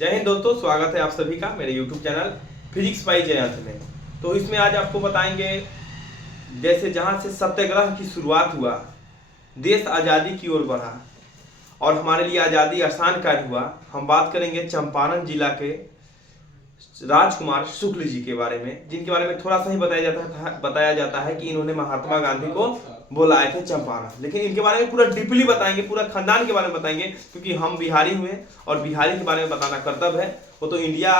जय हिंद दोस्तों, स्वागत है आप सभी का मेरे YouTube channel physics bye Jayant में। तो इसमें आज आपको बताएंगे जैसे जहां से सत्याग्रह की शुरुआत हुआ, देश आज़ादी की ओर बढ़ा और हमारे लिए आज़ादी आसान कार्य हुआ। हम बात करेंगे चंपारण जिला के राजकुमार शुक्ल जी के बारे में, जिनके बारे में थोड़ा सा ही बताया जाता है कि इन्होंने महात्मा गांधी को बुलाए थे चंपारण, लेकिन इनके बारे में पूरा डीपली बताएंगे, पूरा खानदान के बारे में बताएंगे, क्योंकि हम बिहारी हुए और बिहारी के बारे में बताना कर्तव्य है। वो तो इंडिया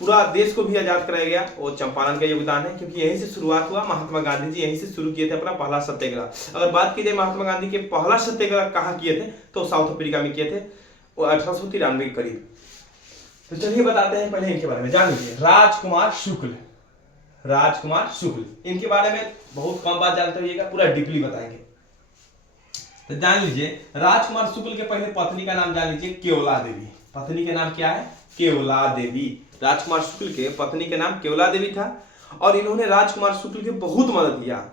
पूरा देश को भी आजाद कराया गया, वो चंपारण का योगदान है, क्योंकि यहीं से शुरुआत हुआ। महात्मा गांधी जी यहीं से शुरू किए थे अपना पहला सत्याग्रह। अगर बात की जाए महात्मा गांधी के पहला सत्याग्रह कहाँ किए थे, तो साउथ अफ्रीका में किए थे, वो 1893 के करीब। तो चलिए बताते हैं पहले इनके बारे में, जान लीजिए। राजकुमार शुक्ल इनके बारे में बहुत कम बात जानते होइएगा, पूरा डीपली बताएंगे। तो जान लीजिए, राजकुमार शुक्ल के पहले पत्नी का नाम जान लीजिए, केवला देवी। पत्नी का नाम क्या है? केवला देवी। राजकुमार शुक्ल के पत्नी के नाम केवला देवी था और इन्होंने राजकुमार शुक्ल की बहुत मदद किया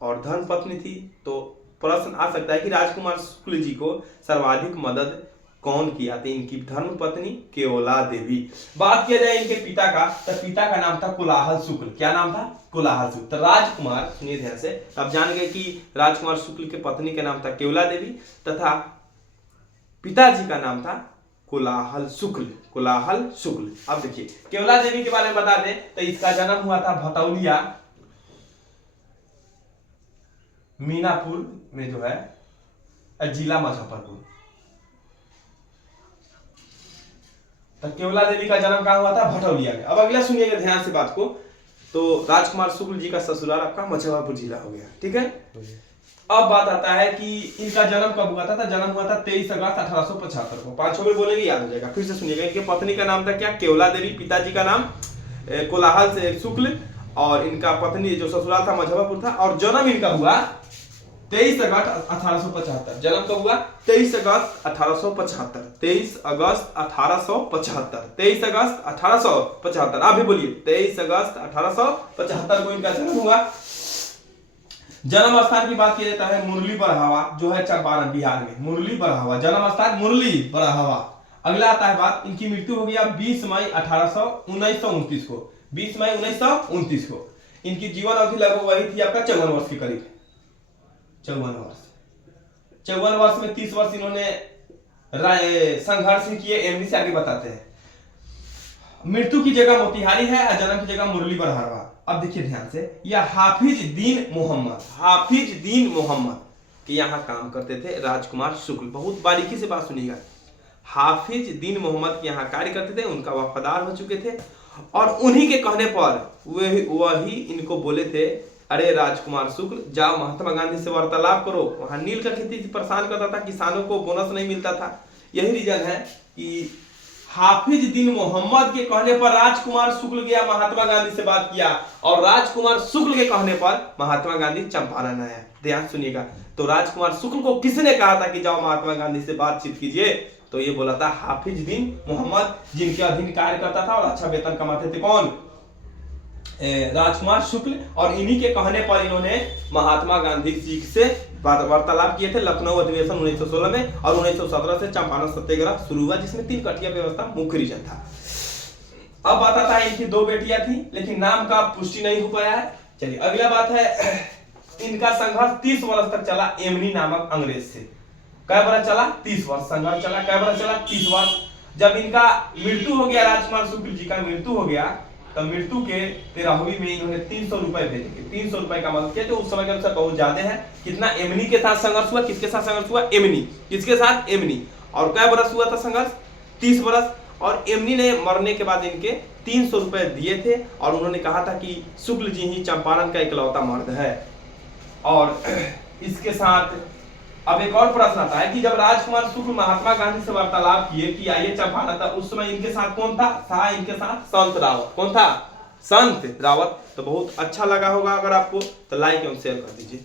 और धर्म पत्नी थी। तो प्रश्न आ सकता है कि राजकुमार शुक्ल जी को सर्वाधिक मदद कौन किया? तो इनकी धर्म पत्नी केवला देवी। बात किया जाए इनके पिता का, तो पिता का नाम था कोलाहल शुक्ल। क्या नाम था? कोलाहल शुक्ल। तो राजकुमार, सुनिए ध्यान से, अब जान गए कि राजकुमार शुक्ल के पत्नी का नाम था केवला देवी तथा पिताजी का नाम था कोलाहल शुक्ल। अब देखिए, केवला देवी के बारे में बता दें तो इसका जन्म हुआ था भटौलिया, मीनापुर में जो है जिला मुजफ्फरपुर। तो केवला देवी का जन्म कहाँ हुआ था? भटौलिया में। अब अगला सुनिएगा ध्यान से बात को। तो राजकुमार शुक्ल जी का ससुराल आपका मुजफ्फरपुर जिला हो गया, ठीक है। अब बात आता है कि इनका जन्म कब हुआ था? जन्म हुआ था 23 अगस्त 1875 को। 5 बार बोलेंगे याद हो जाएगा। फिर से सुनिएगा, इनके पत्नी का नाम था क्या? केवला देवी। पिताजी का नाम कोलाहल से शुक्ल और इनका पत्नी जो ससुराल था मुजफ्फरपुर था। और जन्म इनका हुआ 23 अगस्त 1875। जन्म कब हुआ? 23 अगस्त 1875। 23 अगस्त 1875। 23 अगस्त 1875। आप भी बोलिए, 23 अगस्त 1875 को इनका जन्म हुआ। जन्म स्थान की बात की जाता है मुरली बरहावा, जो है चंपारण बिहार में। मुरली बरहावा जन्म स्थान, मुरली बरहावा। अगला आता है बात, इनकी मृत्यु हो गया 20 मई 1929 को। 20 मई 1929 को। इनकी जीवन अवधि लगभग वही थी आपका 54 वर्ष के करीब। 54 वर्ष में 30 वर्ष इन्होंने संघर्ष किए। एमडी से आगे बताते हैं। मृत्यु की जगह मोतिहारी है और जन्म की जगह मुरली बरहावा। अब देखिए ध्यान से, यह हाफिज दीन मोहम्मद के यहाँ काम करते थे राजकुमार शुक्ल। बहुत बारीकी से बात सुनिएगा। हाफिज दीन मोहम्मद के यहाँ कार्य करते थे, उनका वफादार हो चुके थे और उन्हीं के कहने पर वही इनको बोले थे, अरे राजकुमार शुक्ल जाओ महात्मा गांधी से वार्तालाप करो। वहां नील का खेती परेशान करता था, किसानों को बोनस नहीं मिलता था। यही रीजन है कि हाफिज दीन मोहम्मद के कहने पर राजकुमार शुक्ल गया, महात्मा गांधी से बात किया और राजकुमार शुक्ल के कहने पर महात्मा गांधी चंपारण आया। ध्यान सुनिएगा। तो राजकुमार शुक्ल को किसने कहा था कि जाओ महात्मा गांधी से बातचीत कीजिए? तो ये बोला था हाफिज दीन मोहम्मद, जिनके अधीन कार्य करता था और अच्छा वेतन कमाते थे। कौन? राजकुमार शुक्ल। और इन्हीं के कहने पर इन्होंने महात्मा गांधी जी से वार्तालाप किए थे लखनऊ अधिवेशन 1916 में और 1917 से चंपारण सत्याग्रह शुरू हुआ, जिसमें 3 कठिया व्यवस्था मुख्य रीजन था। अब बात आता है, इनकी 2 बेटियां थी, लेकिन नाम का पुष्टि नहीं हो पाया है। चलिए अगला बात है, इनका संघर्ष 30 वर्ष तक चला एमनी नामक अंग्रेज से। कै बरस चला? 30 वर्ष संघर्ष चला। कै बरस चला? 30 वर्ष। जब इनका मृत्यु हो गया, राजकुमार शुक्ल जी का मृत्यु हो गया, तो मृत्यु के 13वीं में इन्होंने 300 रुपए भेजे। 300 रुपए का मदद किया, जो उस समय के अनुसार बहुत ज्यादा है। कितना? एमनी के साथ संघर्ष हुआ। किसके साथ संघर्ष हुआ? एमनी। किसके साथ? एमनी। और कै बरस हुआ था संघर्ष? 30 बरस। और एमनी ने मरने के बाद इनके 300 रुपए दिए थे और उन्होंने कहा था कि शुक्ल जी ही चंपारण का इकलौता मर्द है। और इसके साथ अब एक और प्रश्न आता है कि जब राजकुमार शुक्ल महात्मा गांधी से वार्तालाप किए कि आइए चंपारण, था उस समय इनके साथ कौन था? इनके साथ संत रावत। कौन था? संत रावत। तो बहुत अच्छा लगा होगा अगर आपको, तो लाइक एवं शेयर कर दीजिए।